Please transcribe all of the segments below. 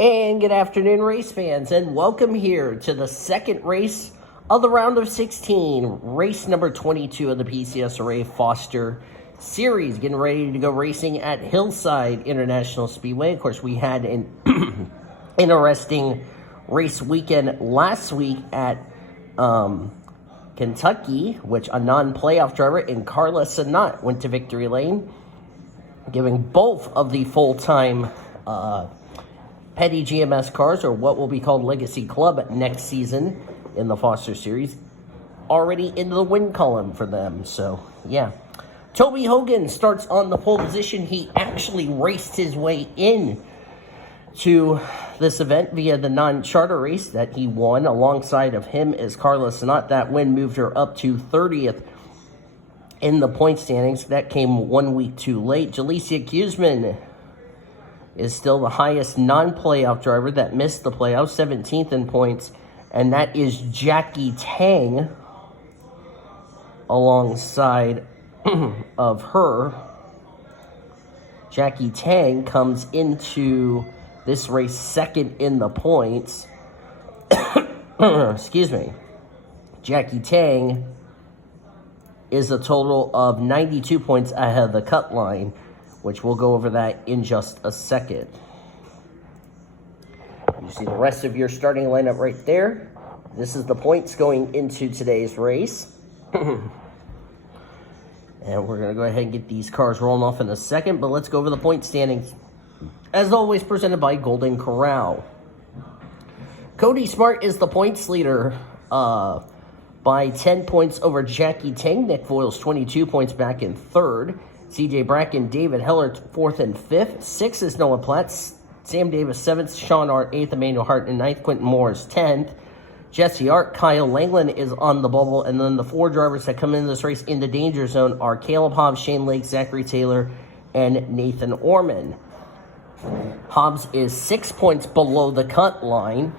And good afternoon, race fans, and welcome here to the second race of the round of 16, race number 22 of the PCSRA Foster Series. Getting ready to go racing at Hillside International Speedway. Of course, we had an interesting race weekend last week at Kentucky, which a non-playoff driver in Carla Sanat went to victory lane, giving both of the full-time Petty GMS cars, or what will be called Legacy Club next season in the Foster Series, already into the win column for them. So, yeah. Toby Hogan starts on the pole position. He actually raced his way in to this event via the non-charter race that he won. Alongside of him is Carla Sanat. That win moved her up to 30th in the point standings. That came 1 week too late. Jalecia Guzman is still the highest non-playoff driver that missed the playoffs, 17th in points, and that is Jackie Tang alongside of her. Jackie Tang comes into this race second in the points. Excuse me. Jackie Tang is a total of 92 points ahead of the cut line, which we'll go over that in just a second. You see the rest of your starting lineup right there. This is the points going into today's race. And we're going to go ahead and get these cars rolling off in a second, but let's go over the point standings. As always, presented by Golden Corral. Cody Smart is the points leader by 10 points over Jackie Tang. Nick Voiles 22 points back in third. CJ Bracken, David Heller, 4th and 5th. 6th is Noah Platts. Sam Davis, 7th. Sean Art, 8th. Emmanuel Hart, and 9th. Quentin Morris, 10th. Jesse Art, Kyle Langland is on the bubble. And then the 4 drivers that come into this race in the danger zone are Caleb Hobbs, Shane Lake, Zachary Taylor, and Nathan Orman. Hobbs is 6 points below the cut line.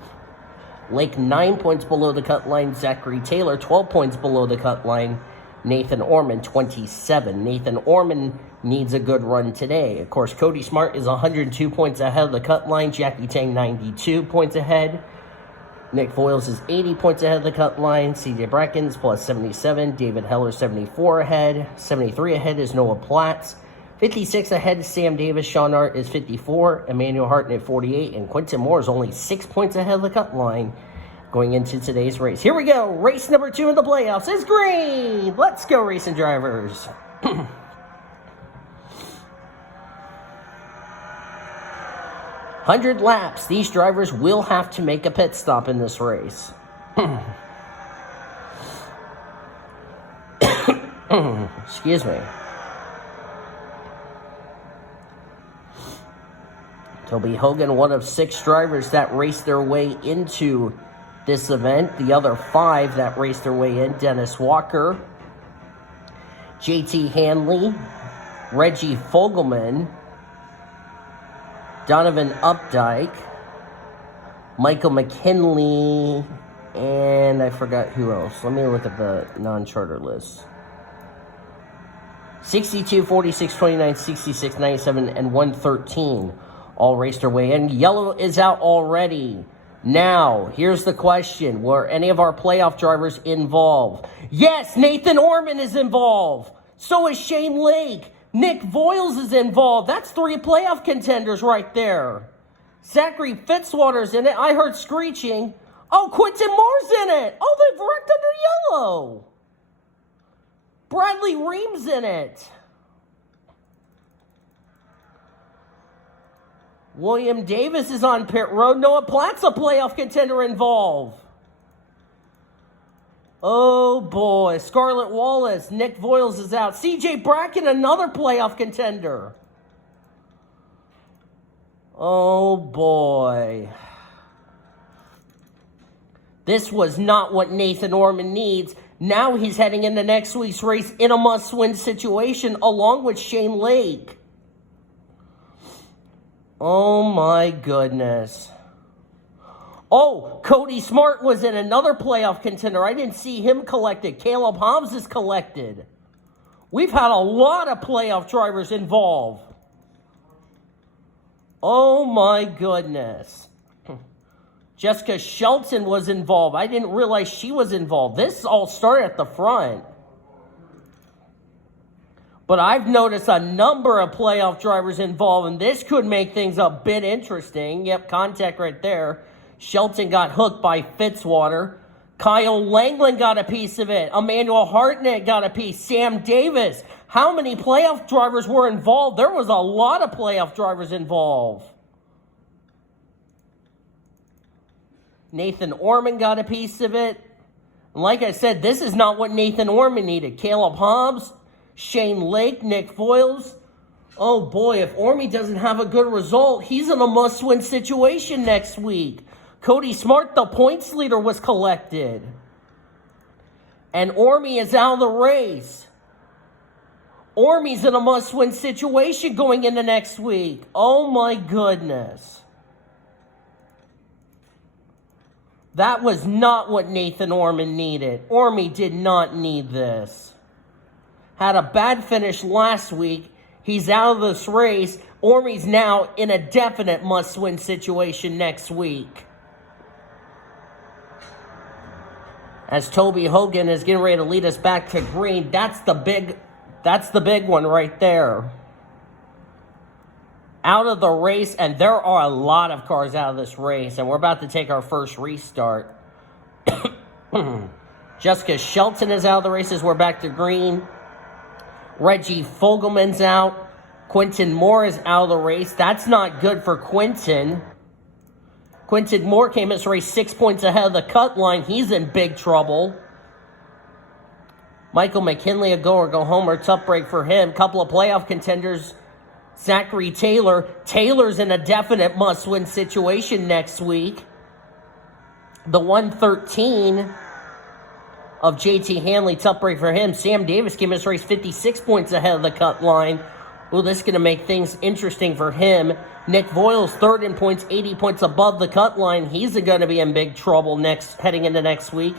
Lake, 9 points below the cut line. Zachary Taylor, 12 points below the cut line. Nathan Orman, 27. Nathan Orman needs a good run today. Of course, Cody Smart is 102 points ahead of the cut line. Jackie Tang, 92 points ahead. Nick Voiles is 80 points ahead of the cut line. CJ Bracken's plus 77. David Heller, 74 ahead. 73 ahead is Noah Platts. 56 ahead is Sam Davis. Sean Art is 54. Emmanuel Hart at 48. And Quentin Moore is only 6 points ahead of the cut line going into today's race. Here we go. Race number 2 in the playoffs is green. Let's go, racing drivers. 100 laps. These drivers will have to make a pit stop in this race. Excuse me. Toby Hogan, one of 6 drivers that raced their way into this event. The other 5 that raced their way in: Dennis Walker, JT Hanley, Reggie Fogelman, Donovan Updike, Michael McKinley, and I forgot who else. Let me look at the non-charter list. 62, 46, 29, 66, 97, and 113 all raced their way in. Yellow is out already. Now, here's the question. Were any of our playoff drivers involved? Yes, Nathan Orman is involved. So is Shane Lake. Nick Voiles is involved. That's 3 playoff contenders right there. Zachary Fitzwater's in it. I heard screeching. Oh, Quentin Moore's in it. Oh, they've wrecked under yellow. Bradley Ream's in it. William Davis is on pit road. Noah Platts, a playoff contender, involved. Oh, boy. Scarlett Wallace. Nick Voiles is out. CJ Bracken, another playoff contender. Oh, boy. This was not what Nathan Orman needs. Now he's heading into next week's race in a must-win situation along with Shane Lake. Oh, my goodness. Oh, Cody Smart was in another playoff contender. I didn't see him collected. Caleb Hobbs is collected. We've had a lot of playoff drivers involved. Oh, my goodness. Jessica Shelton was involved. I didn't realize she was involved. This all started at the front. But I've noticed a number of playoff drivers involved, and this could make things a bit interesting. Yep, contact right there. Shelton got hooked by Fitzwater. Kyle Langland got a piece of it. Emmanuel Hartnett got a piece. Sam Davis. How many playoff drivers were involved? There was a lot of playoff drivers involved. Nathan Orman got a piece of it. And like I said, this is not what Nathan Orman needed. Caleb Hobbs, Shane Lake, Nick Foyles. Oh boy, if Ormy doesn't have a good result, he's in a must-win situation next week. Cody Smart, the points leader, was collected. And Ormy is out of the race. Ormy's in a must-win situation going into next week. Oh my goodness. That was not what Nathan Orman needed. Ormy did not need this. Had a bad finish last week. He's out of this race. Ormy's now in a definite must-win situation next week. As Toby Hogan is getting ready to lead us back to green, that's the big one right there. Out of the race, and there are a lot of cars out of this race, and we're about to take our first restart. Jessica Shelton is out of the race as we're back to green. Reggie Fogelman's out. Quentin Moore is out of the race. That's not good for Quentin. Quentin Moore came in this race 6 points ahead of the cut line. He's in big trouble. Michael McKinley, a go or go homer. Tough break for him. Couple of playoff contenders. Zachary Taylor. Taylor's in a definite must-win situation next week. The 113 of JT Hanley. Tough break for him. Sam Davis came in this race 56 points ahead of the cut line. Well, this is going to make things interesting for him. Nick Voiles, third in points, 80 points above the cut line. He's going to be in big trouble heading into next week.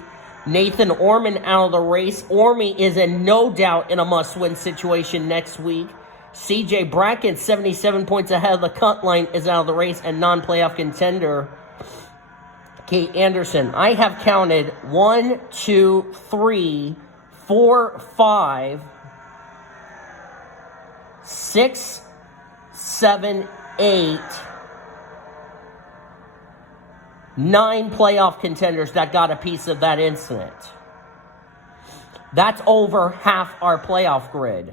Nathan Orman out of the race. Ormy is in no doubt in a must-win situation next week. CJ Bracken, 77 points ahead of the cut line, is out of the race, and non-playoff contender Kate Anderson. I have counted 1, 2, 3, 4, 5, 6, 7, 8, 9 playoff contenders that got a piece of that incident. That's over half our playoff grid.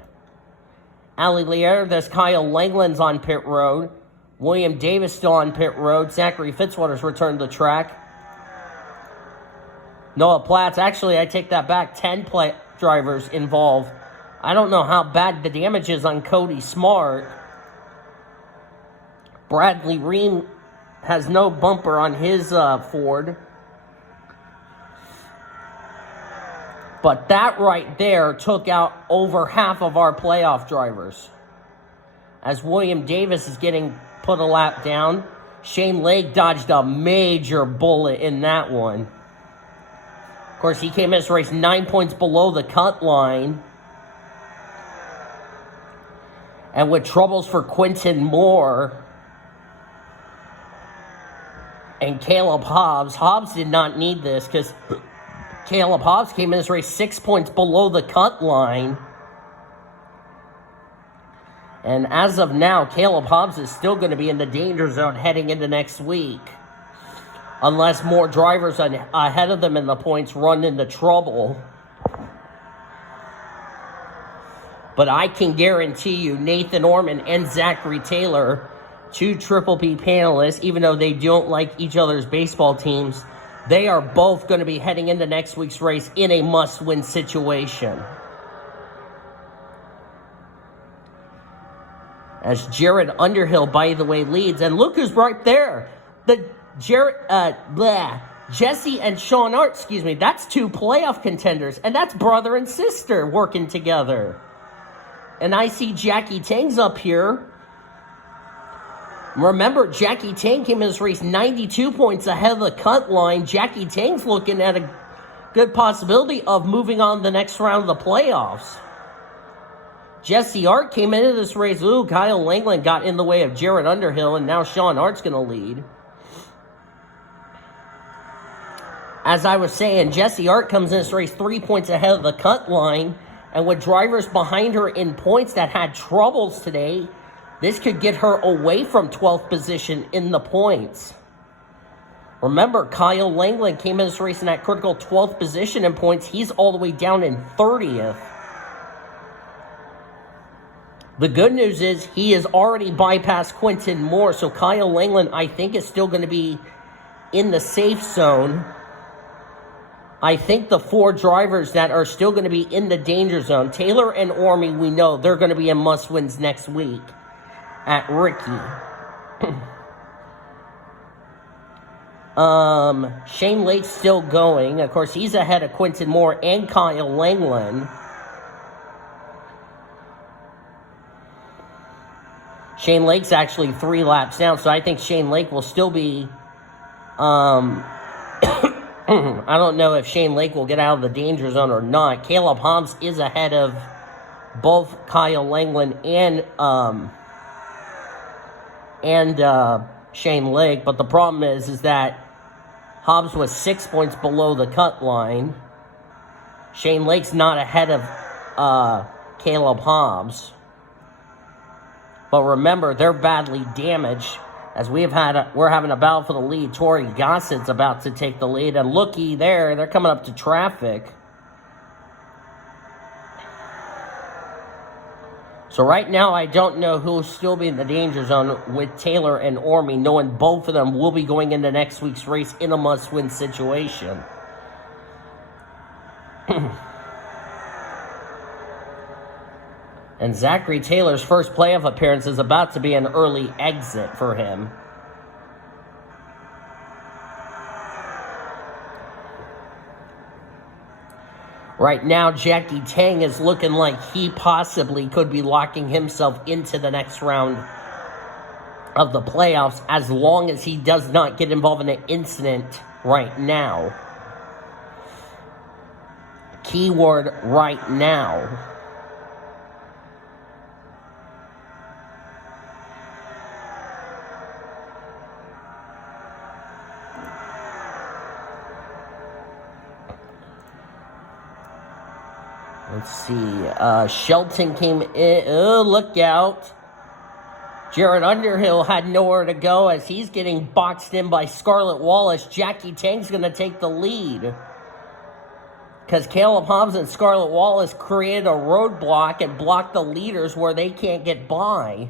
Ali Lierda's Kyle Langland's on pit road. William Davis still on pit road. Zachary Fitzwater's returned to the track. Noah Platts, actually, I take that back. 10 drivers involved. I don't know how bad the damage is on Cody Smart. Bradley Ream has no bumper on his Ford. But that right there took out over half of our playoff drivers. As William Davis is getting put a lap down, Shane Lake dodged a major bullet in that one. Of course, he came in this race 9 points below the cut line. And with troubles for Quentin Moore and Caleb Hobbs. Hobbs did not need this because Caleb Hobbs came in this race 6 points below the cut line. And as of now, Caleb Hobbs is still going to be in the danger zone heading into next week. Unless more drivers ahead of them in the points run into trouble. But I can guarantee you Nathan Orman and Zachary Taylor, 2 Triple P panelists, even though they don't like each other's baseball teams, they are both going to be heading into next week's race in a must-win situation. As Jared Underhill, by the way, leads. And look who's right there. Jesse and Sean Art, that's 2 playoff contenders. And that's brother and sister working together. And I see Jackie Tang's up here. Remember, Jackie Tang came in this race 92 points ahead of the cut line. Jackie Tang's looking at a good possibility of moving on to the next round of the playoffs. Jesse Art came into this race. Ooh, Kyle Langland got in the way of Jared Underhill, and now Sean Art's going to lead. As I was saying, Jesse Art comes in this race 3 points ahead of the cut line. And with drivers behind her in points that had troubles today, this could get her away from 12th position in the points. Remember, Kyle Langland came in this race in that critical 12th position in points. He's all the way down in 30th. The good news is he has already bypassed Quentin Moore. So Kyle Langland, I think, is still going to be in the safe zone. I think the 4 drivers that are still going to be in the danger zone, Taylor and Ormy, we know they're going to be in must-wins next week at Ricky. Shane Lake's still going. Of course, he's ahead of Quentin Moore and Kyle Langland. Shane Lake's actually 3 laps down, so I think Shane Lake will still be... I don't know if Shane Lake will get out of the danger zone or not. Caleb Hobbs is ahead of both Kyle Langland and Shane Lake, but the problem is that Hobbs was 6 points below the cut line. Shane Lake's not ahead of Caleb Hobbs. But remember, they're badly damaged. As we're having a battle for the lead. Tori Gossett's about to take the lead. And looky there, they're coming up to traffic. So right now, I don't know who'll still be in the danger zone with Taylor and Ormy, knowing both of them will be going into next week's race in a must-win situation. And Zachary Taylor's first playoff appearance is about to be an early exit for him. Right now, Jackie Tang is looking like he possibly could be locking himself into the next round of the playoffs as long as he does not get involved in an incident right now. Keyword right now. Let's see. Shelton came in. Oh, look out. Jared Underhill had nowhere to go as he's getting boxed in by Scarlett Wallace. Jackie Tang's going to take the lead. Because Caleb Hobbs and Scarlett Wallace created a roadblock and blocked the leaders where they can't get by.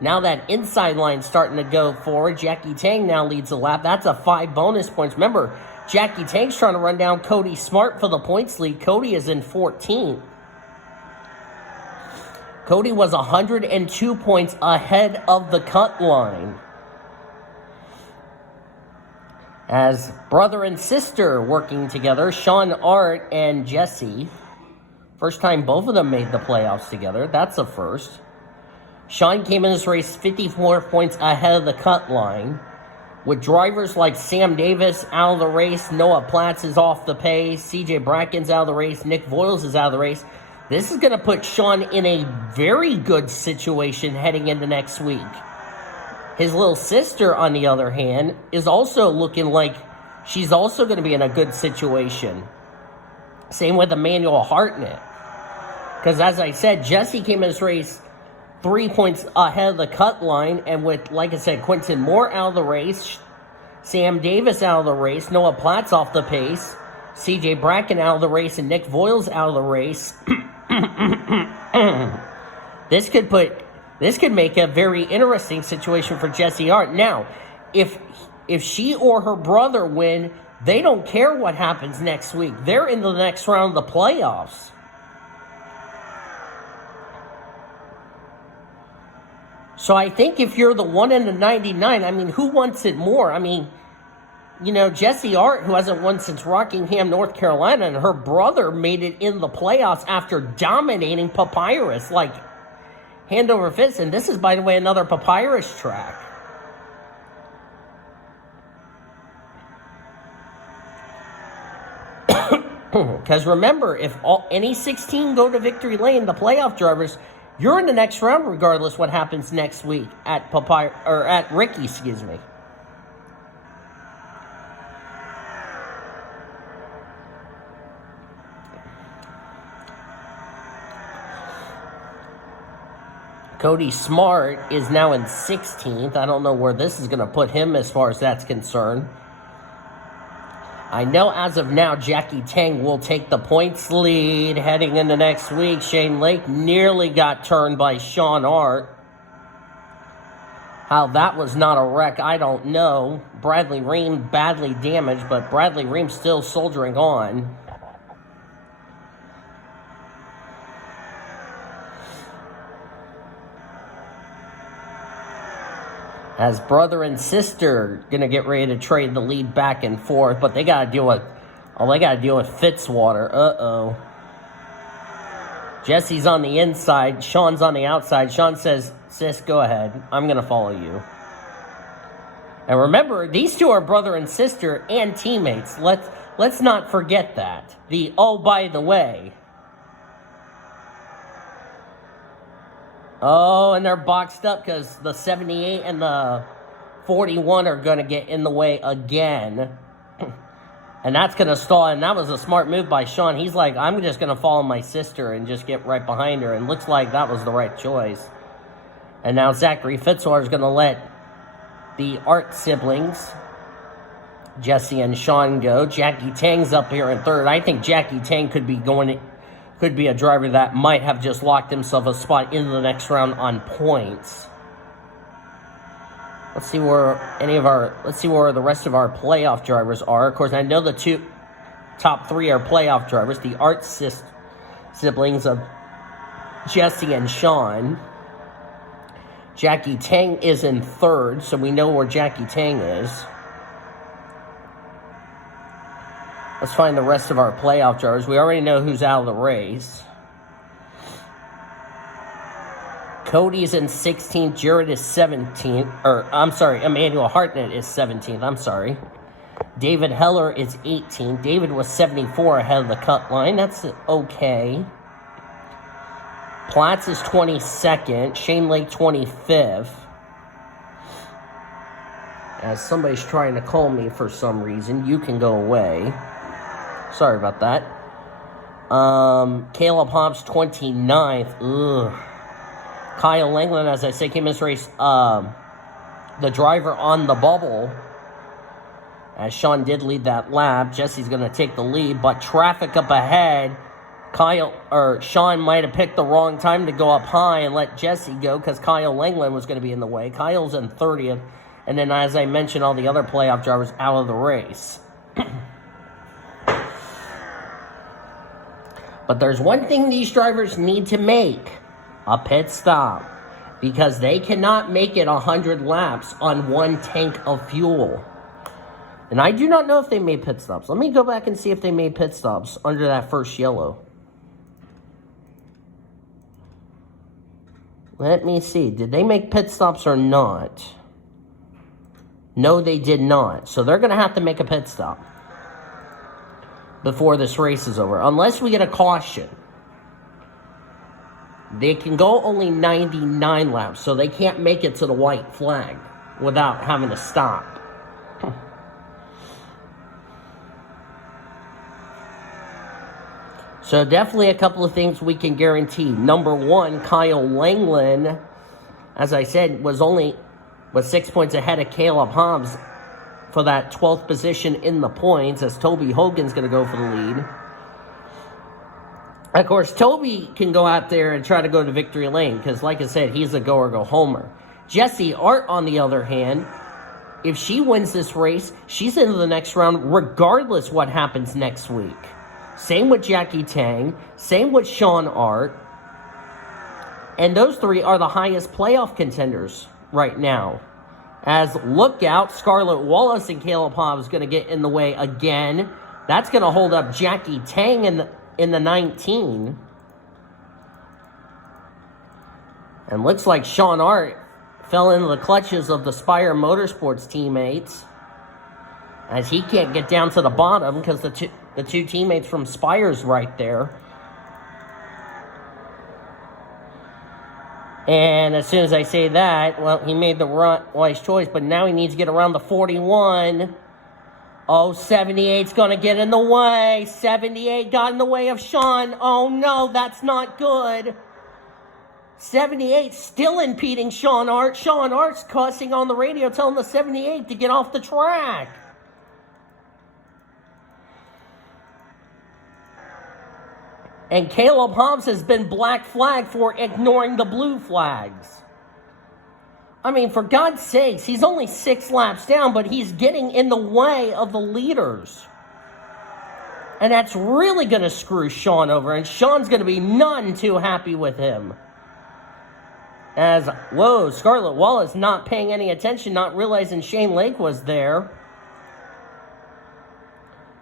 Now that inside line's starting to go forward, Jackie Tang now leads the lap. That's a 5 bonus points. Remember, Jackie Tang's trying to run down Cody Smart for the points lead. Cody is in 14th. Cody was 102 points ahead of the cut line. As brother and sister working together, Sean Art and Jesse. First time both of them made the playoffs together. That's a first. Sean came in this race 54 points ahead of the cut line. With drivers like Sam Davis out of the race, Noah Platts is off the pace, CJ Bracken's out of the race, Nick Voiles is out of the race. This is going to put Sean in a very good situation heading into next week. His little sister, on the other hand, is also looking like she's also going to be in a good situation. Same with Emmanuel Hartnett. Because as I said, Jesse came in this race 3 points ahead of the cut line, and with, like I said, Quentin Moore out of the race, Sam Davis out of the race, Noah Platts off the pace, CJ Bracken out of the race, and Nick Voiles out of the race. This could make a very interesting situation for Jesse Art. Now, if she or her brother win, they don't care what happens next week. They're in the next round of the playoffs. So I think if you're the 1 in the 99, I mean, who wants it more? I mean, you know, Jesse Art, who hasn't won since Rockingham, North Carolina, and her brother made it in the playoffs after dominating Papyrus, like hand over fist. And this is, by the way, another Papyrus track. Because remember, if any 16 go to victory lane, the playoff drivers, you're in the next round regardless what happens next week at Ricky, excuse me. Cody Smart is now in 16th. I don't know where this is going to put him as far as that's concerned. I know as of now, Jackie Tang will take the points lead heading into next week. Shane Lake nearly got turned by Sean Hart. How that was not a wreck, I don't know. Bradley Ream badly damaged, but Bradley Ream still soldiering on. As brother and sister gonna get ready to trade the lead back and forth, but they gotta deal with Fitzwater. Uh-oh. Jesse's on the inside, Sean's on the outside. Sean says, sis, go ahead. I'm gonna follow you. And remember, these two are brother and sister and teammates. Let's not forget that. Oh, by the way. Oh, and they're boxed up because the 78 and the 41 are going to get in the way again. And that's going to stall. And that was a smart move by Sean. He's like, I'm just going to follow my sister and just get right behind her. And looks like that was the right choice. And now Zachary Fitzwater is going to let the Art siblings, Jesse and Sean, go. Jackie Tang's up here in third. I think Jackie Tang could be a driver that might have just locked himself a spot into the next round on points. Let's see where the rest of our playoff drivers are. Of course, I know the top three are playoff drivers. The Art siblings of Jesse and Sean. Jackie Tang is in third, so we know where Jackie Tang is. Let's find the rest of our playoff drivers. We already know who's out of the race. Cody's in 16th. Jared is 17th. Emmanuel Hartnett is 17th. I'm sorry. David Heller is 18th. David was 74 ahead of the cut line. That's okay. Platts is 22nd. Shane Lake 25th. As somebody's trying to call me for some reason, you can go away. Sorry about that. Caleb Hobbs, 29th. Ugh. Kyle Langland, as I say, came in this race, the driver on the bubble. As Sean did lead that lap. Jesse's going to take the lead, but traffic up ahead. Sean might have picked the wrong time to go up high and let Jesse go because Kyle Langland was going to be in the way. Kyle's in 30th. And then, as I mentioned, all the other playoff drivers out of the race. But there's one thing these drivers need to make. A pit stop. Because they cannot make it 100 laps on one tank of fuel. And I do not know if they made pit stops. Let me go back and see if they made pit stops under that first yellow. Let me see. Did they make pit stops or not? No, they did not. So they're going to have to make a pit stop before this race is over. Unless we get a caution. They can go only 99 laps. So they can't make it to the white flag without having to stop. So definitely a couple of things we can guarantee. Number one, Kyle Langland, as I said, was 6 points ahead of Caleb Hobbs for that 12th position in the points, as Toby Hogan's going to go for the lead. Of course, Toby can go out there and try to go to victory lane because, like I said, he's a go-or-go-homer. Jessie Art, on the other hand, if she wins this race, she's into the next round regardless what happens next week. Same with Jackie Tang. Same with Sean Art. And those three are the highest playoff contenders right now. As look out, Scarlett Wallace and Caleb Hobbs going to get in the way again. That's going to hold up Jackie Tang in the 19. And looks like Sean Art fell into the clutches of the Spire Motorsports teammates, as he can't get down to the bottom because the two teammates from Spire's right there. And as soon as I say that, well, he made the wise choice, but now he needs to get around the 41. Oh, 78's going to get in the way. 78 got in the way of Sean. Oh, no, that's not good. 78 still impeding Sean Art. Sean Art's cussing on the radio, telling the 78 to get off the track. And Caleb Hobbs has been black flagged for ignoring the blue flags. I mean, for God's sakes, he's only 6 laps down, but he's getting in the way of the leaders. And that's really going to screw Sean over, and Sean's going to be none too happy with him. As, whoa, Scarlett Wallace not paying any attention, not realizing Shane Lake was there.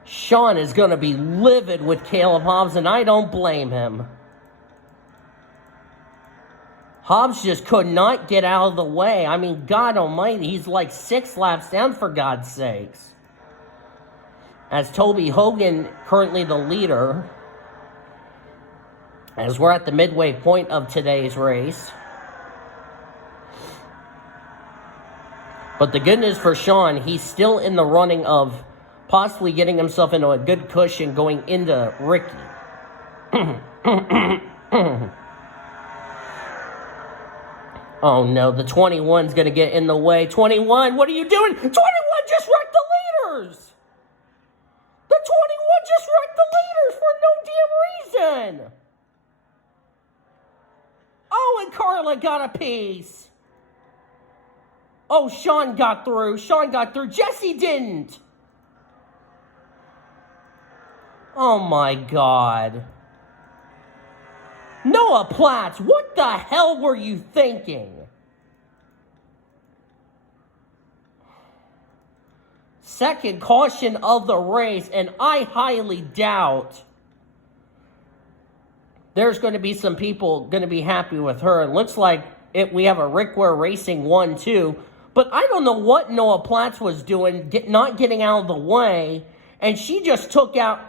Sean is going to be livid with Caleb Hobbs, and I don't blame him. Hobbs just could not get out of the way. I mean, God almighty, he's like 6 laps down, for God's sakes. As Toby Hogan, currently the leader, as we're at the midway point of today's race. But the good news for Sean, he's still in the running of possibly getting himself into a good cushion going into Ricky. Oh no, the 21's going to get in the way. 21, what are you doing? 21 just wrecked the leaders! The 21 just wrecked the leaders for no damn reason! Oh, and Carla got a piece. Oh, Sean got through. Sean got through. Jesse didn't. Oh, my God. Noah Platts, what the hell were you thinking? Second caution of the race, and I highly doubt there's going to be some people going to be happy with her. It looks like we have a Rick Ware Racing 1-2, but I don't know what Noah Platts was doing, not getting out of the way. And she just took out,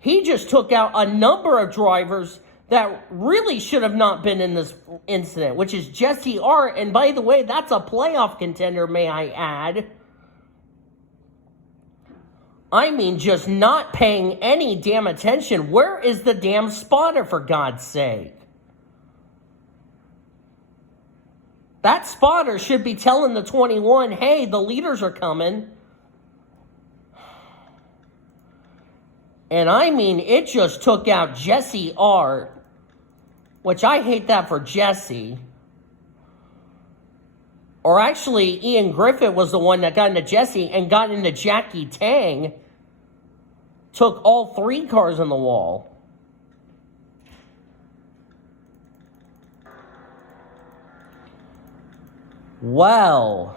he just took out a number of drivers that really should have not been in this incident, which is Jesse Art. And by the way, that's a playoff contender, may I add. I mean, just not paying any damn attention. Where is the damn spotter, for God's sake? That spotter should be telling the 21, hey, the leaders are coming. And I mean, it just took out Jesse Art, which I hate that for Jesse. Or actually, Ian Griffith was the one that got into Jesse and got into Jackie Tang. Took all 3 cars on the wall. Well,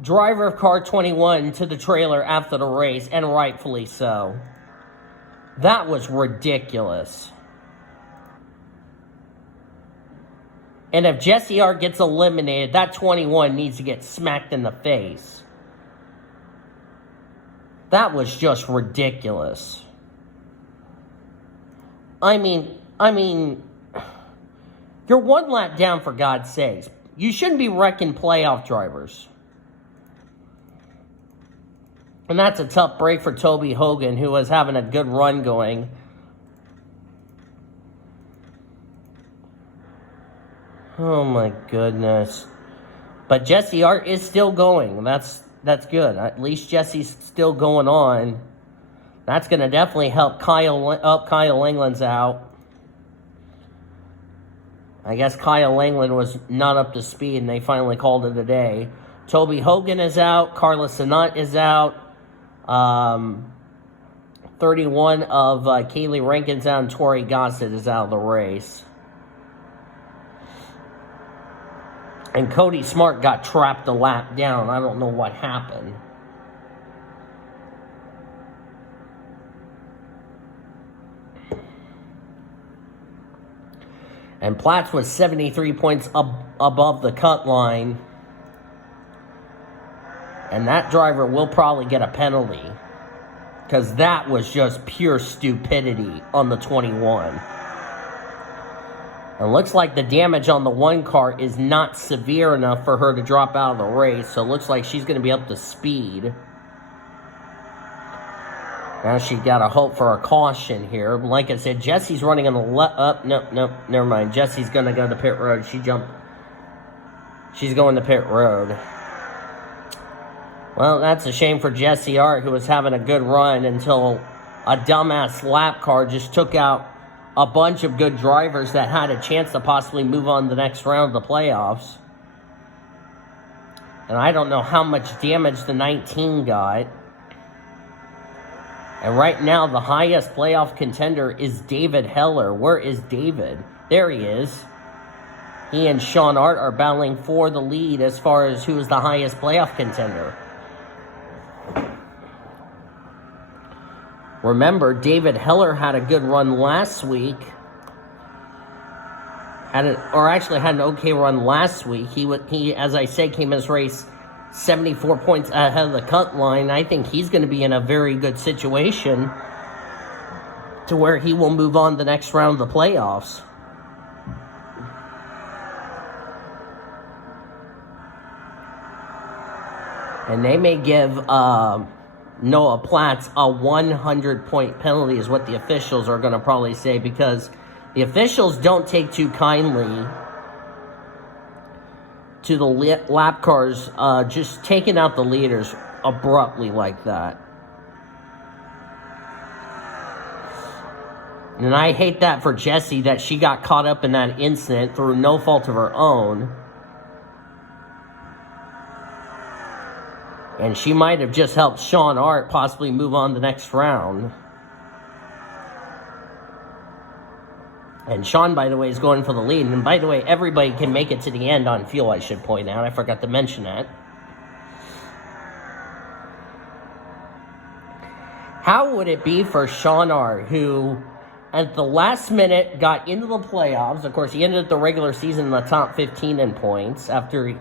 driver of car 21 to the trailer after the race, and rightfully so. That was ridiculous. And if Jesse Art gets eliminated, that 21 needs to get smacked in the face. That was just ridiculous. I mean, you're 1 lap down, for God's sakes. You shouldn't be wrecking playoff drivers. And that's a tough break for Toby Hogan, who was having a good run going. Oh my goodness. But Jesse Art is still going. That's good. At least Jesse's still going on. That's going to definitely help Kyle England's out. I guess Kyle England was not up to speed, and they finally called it a day. Toby Hogan is out. Carla Sinat is out. 31 of Kaylee Rankin's out, and Tori Gossett is out of the race. And Cody Smart got trapped a lap down. I don't know what happened. And Platts was 73 points above the cut line. And that driver will probably get a penalty, because that was just pure stupidity on the 21. And looks like the damage on the 1 car is not severe enough for her to drop out of the race. So it looks like she's going to be up to speed. Now she got to hope for a caution here. Like I said, Jesse's running on the left. No, never mind. Jesse's going to go to pit road. She's going to pit road. Well, that's a shame for Jesse Art, who was having a good run until a dumbass lap car just took out a bunch of good drivers that had a chance to possibly move on to the next round of the playoffs. And I don't know how much damage the 19 got. And right now, the highest playoff contender is David Heller. Where is David? There he is. He and Sean Art are battling for the lead as far as who is the highest playoff contender. Remember, David Heller had a good run last week. Had an okay run last week. He, as I said, came in his race 74 points ahead of the cut line. I think he's going to be in a very good situation to where he will move on to the next round of the playoffs. And they may give Noah Platts a 100-point penalty is what the officials are going to probably say, because the officials don't take too kindly to the lap cars just taking out the leaders abruptly like that. And I hate that for Jessie, that she got caught up in that incident through no fault of her own. And she might have just helped Sean Art possibly move on to the next round. And Sean, by the way, is going for the lead. And by the way, everybody can make it to the end on fuel, I should point out. I forgot to mention that. How would it be for Sean Art, who at the last minute got into the playoffs? Of course, he ended the regular season in the top 15 in points. After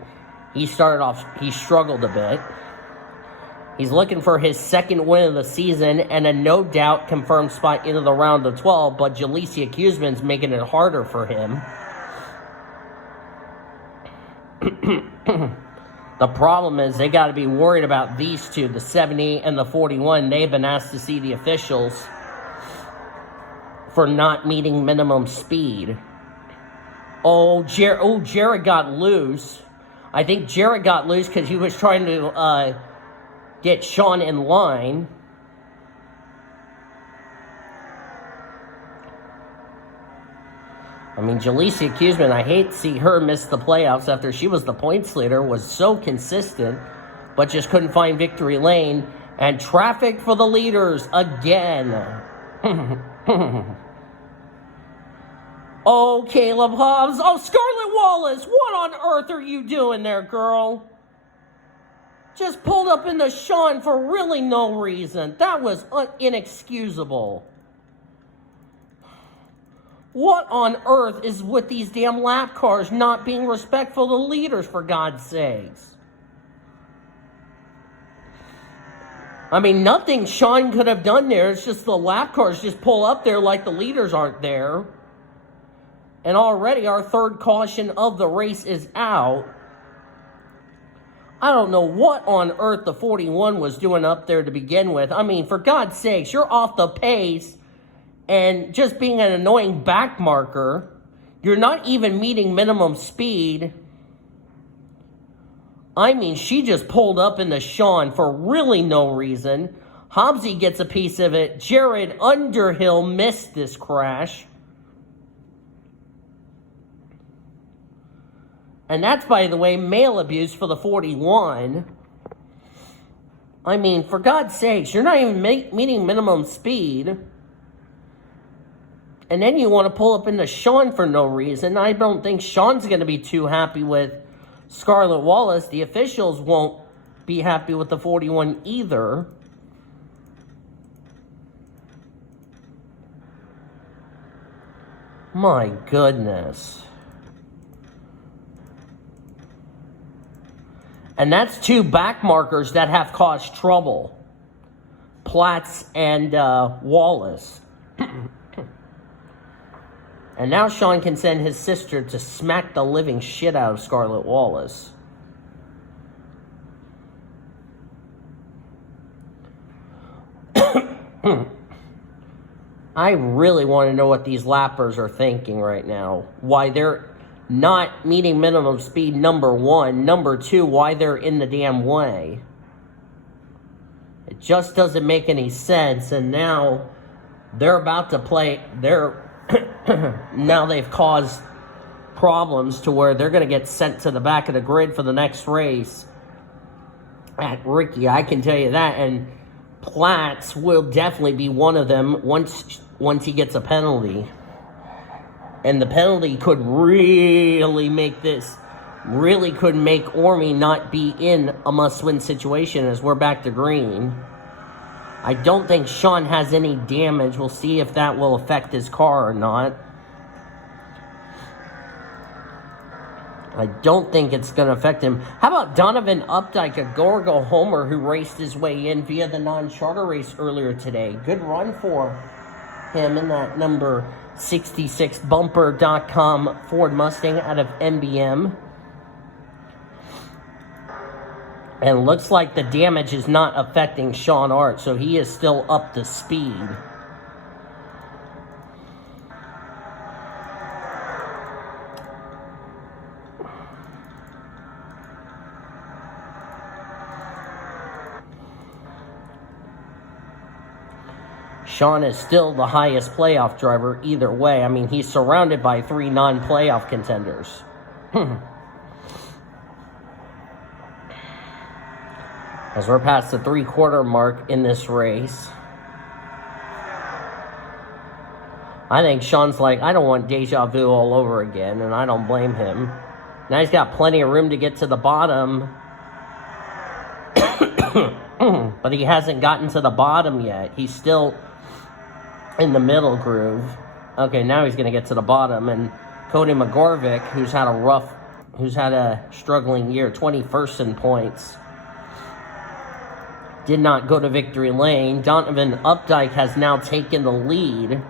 he started off, he struggled a bit. He's looking for his second win of the season and a no-doubt confirmed spot into the round of 12, but Jalecia Kuzman's making it harder for him. The problem is they got to be worried about these two, the 70 and the 41. They've been asked to see the officials for not meeting minimum speed. Jared got loose. I think Jared got loose because he was trying to get Sean in line. I mean, Jalecia Kuzman, I hate to see her miss the playoffs after she was the points leader, was so consistent, but just couldn't find victory lane. And traffic for the leaders again. Oh, Caleb Hobbs. Oh, Scarlett Wallace, what on earth are you doing there, girl? Just pulled up into Sean for really no reason. That was inexcusable. What on earth is with these damn lap cars not being respectful to leaders, for God's sakes? I mean, nothing Sean could have done there. It's just the lap cars just pull up there like the leaders aren't there. And already our third caution of the race is out. I don't know what on earth the 41 was doing up there to begin with. I mean, for God's sakes, you're off the pace and just being an annoying back marker. You're not even meeting minimum speed. I mean, she just pulled up into Sean for really no reason. Hobbsy gets a piece of it. Jared Underhill missed this crash. And that's, by the way, male abuse for the 41. I mean, for God's sakes, you're not even meeting minimum speed. And then you want to pull up into Sean for no reason. I don't think Sean's going to be too happy with Scarlett Wallace. The officials won't be happy with the 41 either. My goodness. And that's two back markers that have caused trouble. Platts and Wallace. And now Sean can send his sister to smack the living shit out of Scarlett Wallace. I really want to know what these lappers are thinking right now. Why they're not meeting minimum speed, number one. Number two, why they're in the damn way. It just doesn't make any sense. And now they're about to play. Now they've caused problems to where they're going to get sent to the back of the grid for the next race at Ricky. I can tell you that. And Platts will definitely be one of them once he gets a penalty. And the penalty could really make Ormy not be in a must-win situation as we're back to green. I don't think Sean has any damage. We'll see if that will affect his car or not. I don't think it's going to affect him. How about Donovan Updike, a Gorgo homer who raced his way in via the non-charter race earlier today. Good run for him in that number 66 bumper.com Ford Mustang out of MBM. And looks like the damage is not affecting Sean Art, so he is still up to speed. Sean is still the highest playoff driver either way. I mean, he's surrounded by 3 non-playoff contenders. As we're past the 3/4 mark in this race. I think Sean's like, I don't want deja vu all over again, and I don't blame him. Now he's got plenty of room to get to the bottom. But he hasn't gotten to the bottom yet. He's still in the middle groove. Okay, now he's going to get to the bottom. And Cody McGorvick, who's had a struggling year, 21st in points, did not go to victory lane. Donovan Updike has now taken the lead.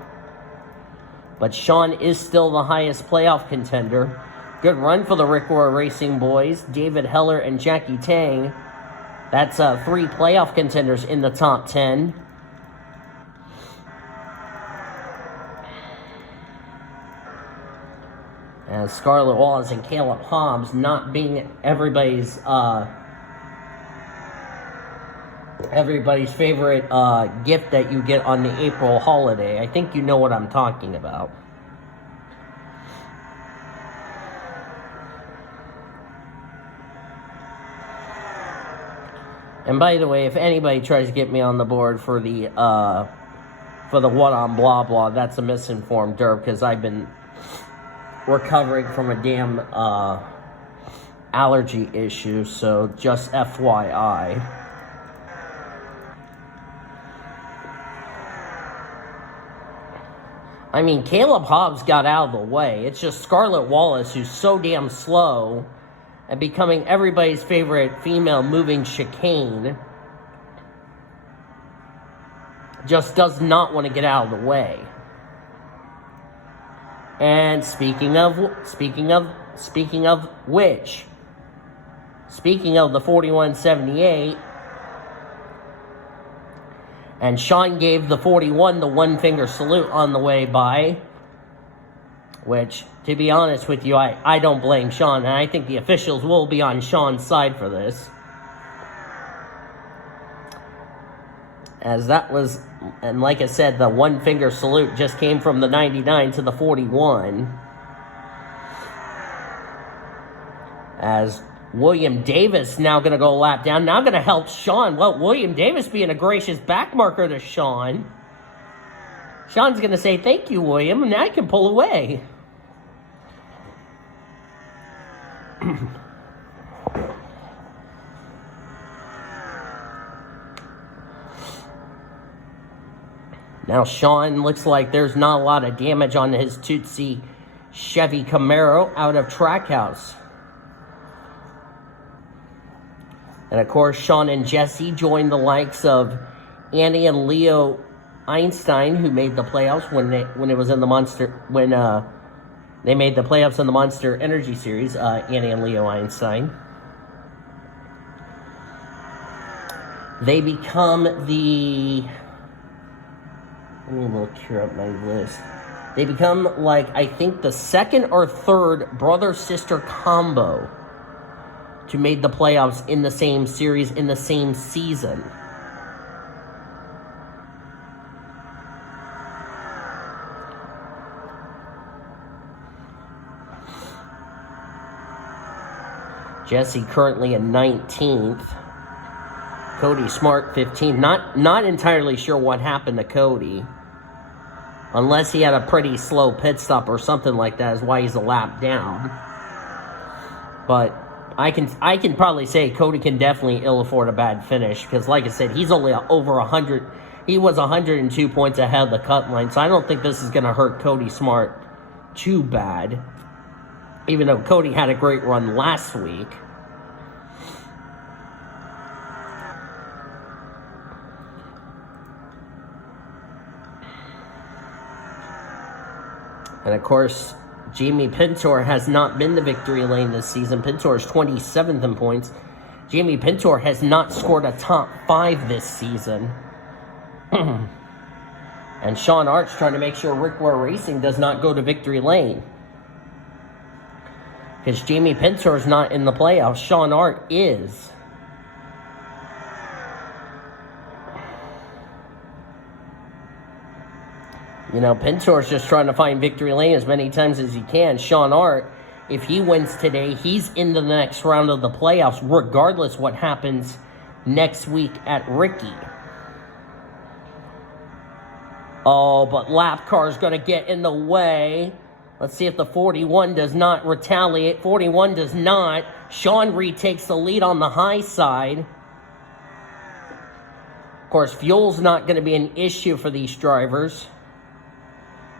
But Sean is still the highest playoff contender. Good run for the Rick Roar Racing boys. David Heller and Jackie Tang. That's 3 playoff contenders in the top 10. And Scarlett Wallace and Caleb Hobbs not being everybody's favorite gift that you get on the April holiday. I think you know what I'm talking about. And by the way, if anybody tries to get me on the board for the one on blah blah, that's a misinformed derp, because I've been recovering from a damn allergy issue, so just FYI. I mean, Caleb Hobbs got out of the way. It's just Scarlett Wallace, who's so damn slow and becoming everybody's favorite female moving chicane, just does not want to get out of the way. And speaking of the 4178, and Sean gave the 41 the one finger salute on the way by, which, to be honest with you, I don't blame Sean, and I think the officials will be on Sean's side for this. As that was, and like I said, the one finger salute just came from the 99 to the 41. As William Davis now going to go a lap down, now going to help Sean. Well, William Davis being a gracious backmarker to Sean. Sean's going to say, thank you, William, and now I can pull away. Now Sean looks like there's not a lot of damage on his Tootsie Chevy Camaro out of Trackhouse. And of course, Sean and Jesse joined the likes of Annie and Leo Einstein, who made the playoffs when they made the playoffs in the Monster Energy Series. Annie and Leo Einstein. They become the Let me look here at my list. They become, like, I think the second or third brother-sister combo to make the playoffs in the same series, in the same season. Jesse currently in 19th. Cody Smart 15th. Not entirely sure what happened to Cody. Unless he had a pretty slow pit stop or something like that is why he's a lap down. But I can probably say Cody can definitely ill afford a bad finish. Because like I said, he's only over 100. He was 102 points ahead of the cut line. So I don't think this is going to hurt Cody Smart too bad. Even though Cody had a great run last week. And, of course, Jamie Pintor has not been the victory lane this season. Pintor is 27th in points. Jamie Pintor has not scored a top 5 this season. And Sean Art's trying to make sure Rick Ware Racing does not go to victory lane. Because Jamie Pintor is not in the playoffs. Sean Art is. You know, Pintor's just trying to find victory lane as many times as he can. Sean Art, if he wins today, he's into the next round of the playoffs, regardless what happens next week at Ricky. Oh, but lap car's going to get in the way. Let's see if the 41 does not retaliate. 41 does not. Sean retakes the lead on the high side. Of course, fuel's not going to be an issue for these drivers.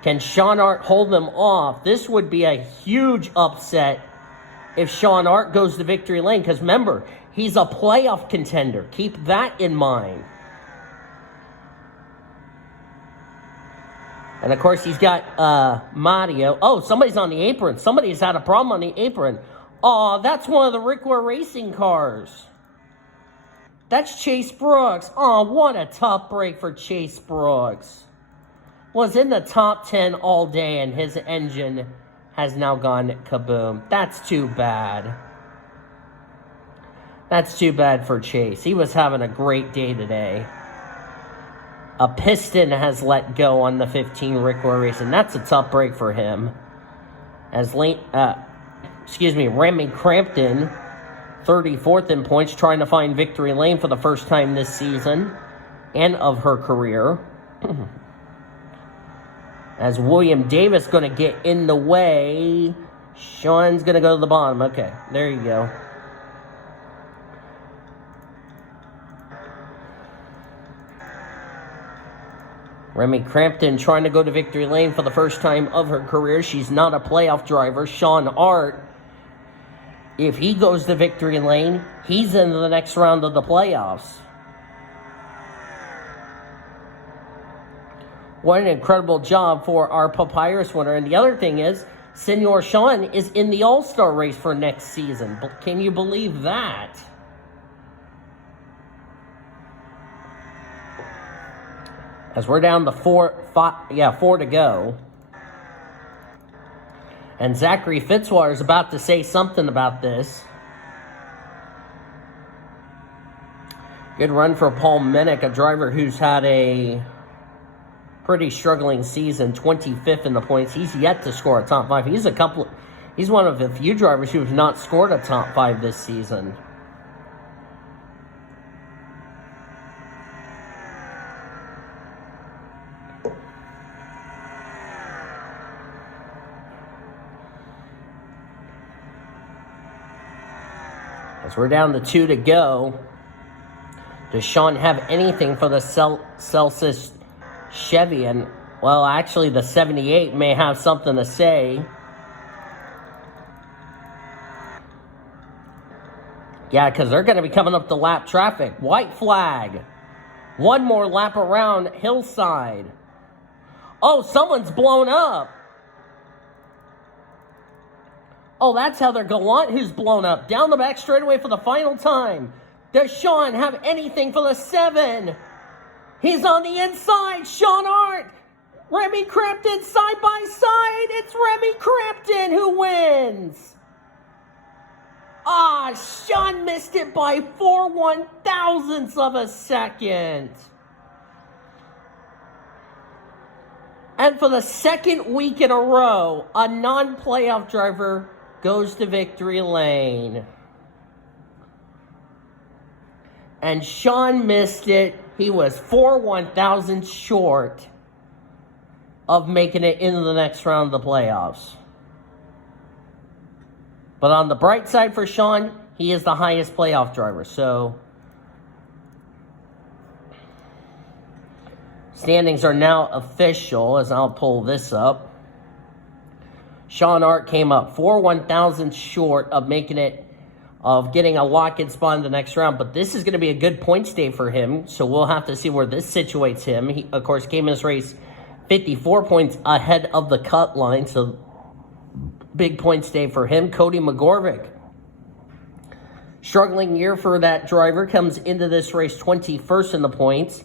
Can Sean Art hold them off? This would be a huge upset if Sean Art goes to victory lane. Because remember, he's a playoff contender. Keep that in mind. And, of course, he's got Mario. Oh, somebody's on the apron. Somebody's had a problem on the apron. Oh, that's one of the Rick Ware Racing cars. That's Chase Brooks. Oh, what a tough break for Chase Brooks. Was in the top 10 all day, and his engine has now gone kaboom. That's too bad. That's too bad for Chase. He was having a great day today. A piston has let go on the 15 Rick Ware Racing. That's a tough break for him. As Remy Crampton, 34th in points, trying to find victory lane for the first time this season and of her career. As William Davis going to get in the way. Sean's going to go to the bottom. Okay, there you go. Remy Crampton trying to go to victory lane for the first time of her career. She's not a playoff driver. Sean Art, if he goes to victory lane, he's into the next round of the playoffs. What an incredible job for our Papyrus winner. And the other thing is, Senor Sean is in the All-Star race for next season. Can you believe that? As we're down to four to go. And Zachary Fitzwater is about to say something about this. Good run for Paul Minnick, a driver who's had a pretty struggling season, 25th in the points. He's yet to score a top 5. He's one of the few drivers who have not scored a top 5 this season. As we're down to 2 to go, does Sean have anything for the Celsius Chevy? And, well, actually, the 78 may have something to say. Yeah, because they're going to be coming up to lap traffic. White flag. One more lap around Hillside. Oh, someone's blown up. Oh, that's Heather Gallant who's blown up. Down the back straightaway for the final time. Does Sean have anything for the 7? He's on the inside. Sean Art Remy Crampton side by side. It's Remy Crampton who wins. Sean missed it by 4/1000ths of a second. And for the second week in a row, a non-playoff driver goes to victory lane. And Sean missed it. He was 4/1000ths short of making it into the next round of the playoffs. But on the bright side for Sean, he is the highest playoff driver. So standings are now official, as I'll pull this up. Sean Art came up 4/1000ths short of making it, of getting a lock-in spot in the next round. But this is going to be a good points day for him, so we'll have to see where this situates him. He, of course, came in this race 54 points ahead of the cut line, so big points day for him. Cody McGorvick, struggling year for that driver, comes into this race 21st in the points.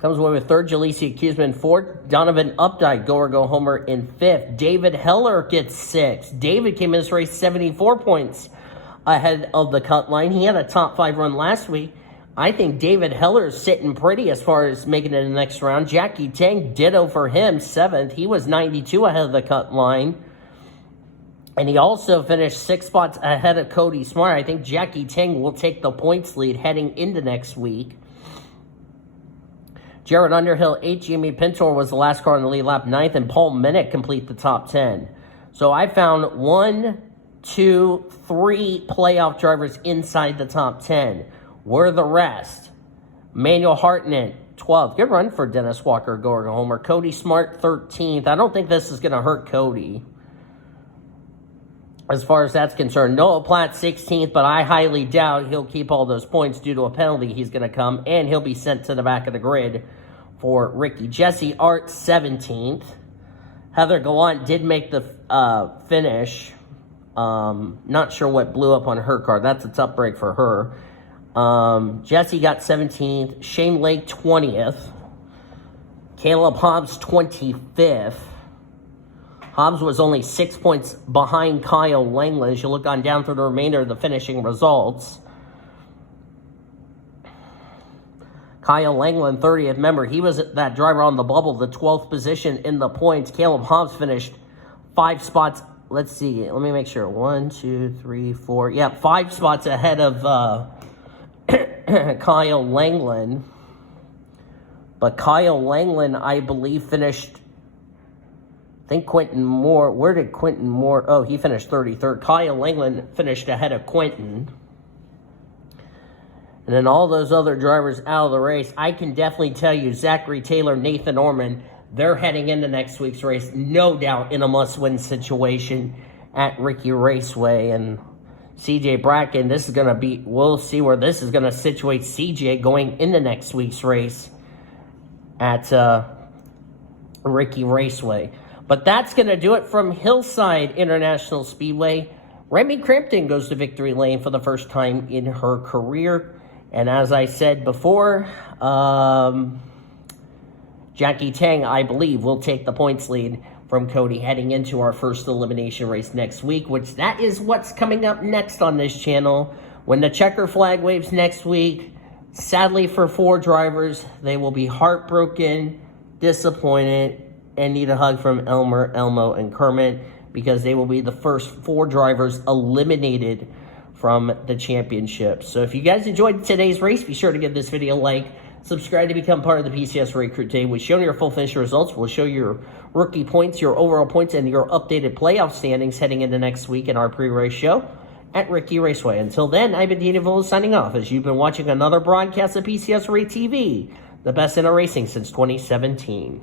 Comes away with third. Jalisi Kuzman fourth. Donovan Updike, go or go homer, in fifth. David Heller gets sixth. David came in this race 74 points ahead of the cut line. He had a top 5 run last week. I think David Heller is sitting pretty as far as making it in the next round. Jackie Tang, ditto for him, 7th. He was 92 ahead of the cut line. And he also finished 6 spots ahead of Cody Smart. I think Jackie Tang will take the points lead heading into next week. Jared Underhill, 8th. Jamie Pintor was the last car on the lead lap, 9th. And Paul Minnick complete the top 10. So I found 1, 2, 3 playoff drivers inside the top 10. Where the rest? Manuel Hartnett, 12th. Good run for Dennis Walker, go or go homer. Cody Smart, 13th. I don't think this is going to hurt Cody as far as that's concerned. Noah Platt, 16th, but I highly doubt he'll keep all those points due to a penalty he's going to come, and he'll be sent to the back of the grid for Ricky. Jesse Art, 17th. Heather Gallant did make the finish. Not sure what blew up on her car. That's a tough break for her. Jesse got 17th. Shane Lake, 20th. Caleb Hobbs, 25th. Hobbs was only 6 points behind Kyle Langland as you look on down through the remainder of the finishing results. Kyle Langland, 30th. Remember, he was that driver on the bubble, the 12th position in the points. Caleb Hobbs finished 5 spots. Let's see. Let me make sure. 1, 2, 3, 4. Yeah, 5 spots ahead of Kyle Langland. But Kyle Langland, I believe, finished... I think Quentin Moore, where did Quentin Moore, oh, he finished 33rd. Kyle Langland finished ahead of Quentin. And then all those other drivers out of the race, I can definitely tell you, Zachary Taylor, Nathan Orman, they're heading into next week's race, no doubt in a must-win situation at Ricky Raceway. And CJ Bracken, this is going to be, we'll see where this is going to situate CJ going into next week's race at Ricky Raceway. But that's going to do it from Hillside International Speedway. Remy Crampton goes to victory lane for the first time in her career. And as I said before, Jackie Tang, I believe, will take the points lead from Cody heading into our first elimination race next week, which that is what's coming up next on this channel. When the checker flag waves next week, sadly for 4 drivers, they will be heartbroken, disappointed, and need a hug from Elmer, Elmo, and Kermit, because they will be the first 4 drivers eliminated from the championship. So if you guys enjoyed today's race, be sure to give this video a like, subscribe to become part of the PCSRA crew today. We'll show you your full finish results. We'll show your rookie points, your overall points, and your updated playoff standings heading into next week in our pre-race show at Ricky Raceway. Until then, I've been Dino Villa signing off as you've been watching another broadcast of PCSRA TV, the best in our racing since 2017.